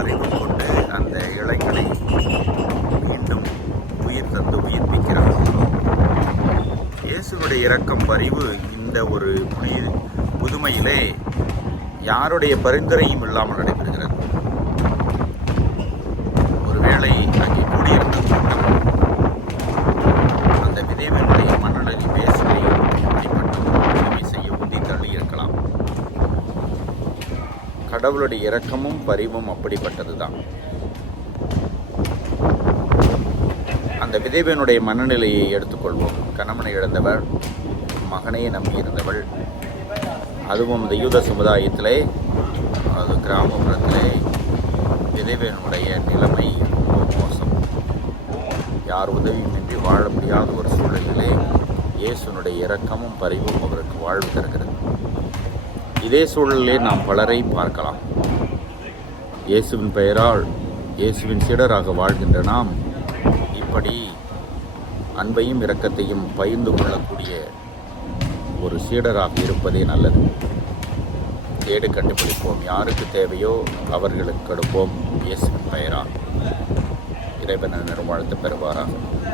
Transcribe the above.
அறிவு கொண்டு அந்த இலைகளை மீண்டும் உயிர் தந்து உயிர்ப்பிக்கிறார். இயேசுடைய இரக்கம் பறிவு இந்த ஒரு புதிய புதுமையிலே யாருடைய பரிந்துரையும் இல்லாமல் நடைபெறுகிறது? கடவுளுடைய இரக்கமும் பரிவும் அப்படிப்பட்டது தான் அந்த விதைவனுடைய மனநிலையை எடுத்துக்கொள்வோம். கணவனை இழந்தவள் மகனையே நம்பியிருந்தவள் அதுவும் இந்த யூத சமுதாயத்திலே அது கிராமப்புறத்திலே விதேவனுடைய நிலைமை மோசம். யார் உதவியுமின்றி வாழ முடியாத ஒரு சூழலிலே இயேசுனுடைய இரக்கமும் பரிவும் அவருக்கு வாழ்வு தருகிறது. இதே சூழலிலே நாம் பலரை பார்க்கலாம். இயேசுவின் பெயரால் இயேசுவின் சீடராக வாழ்கின்ற நாம் இப்படி அன்பையும் இரக்கத்தையும் பகிர்ந்து கொள்ளக்கூடிய ஒரு சீடராக இருப்பதே நல்லது. தேடு கண்டுபிடிப்போம். யாருக்கு தேவையோ அவர்களுக்கு கொடுப்போம். இயேசுவின் பெயரால். இறைவன் நிர்வாழத்து பெறுவாராக.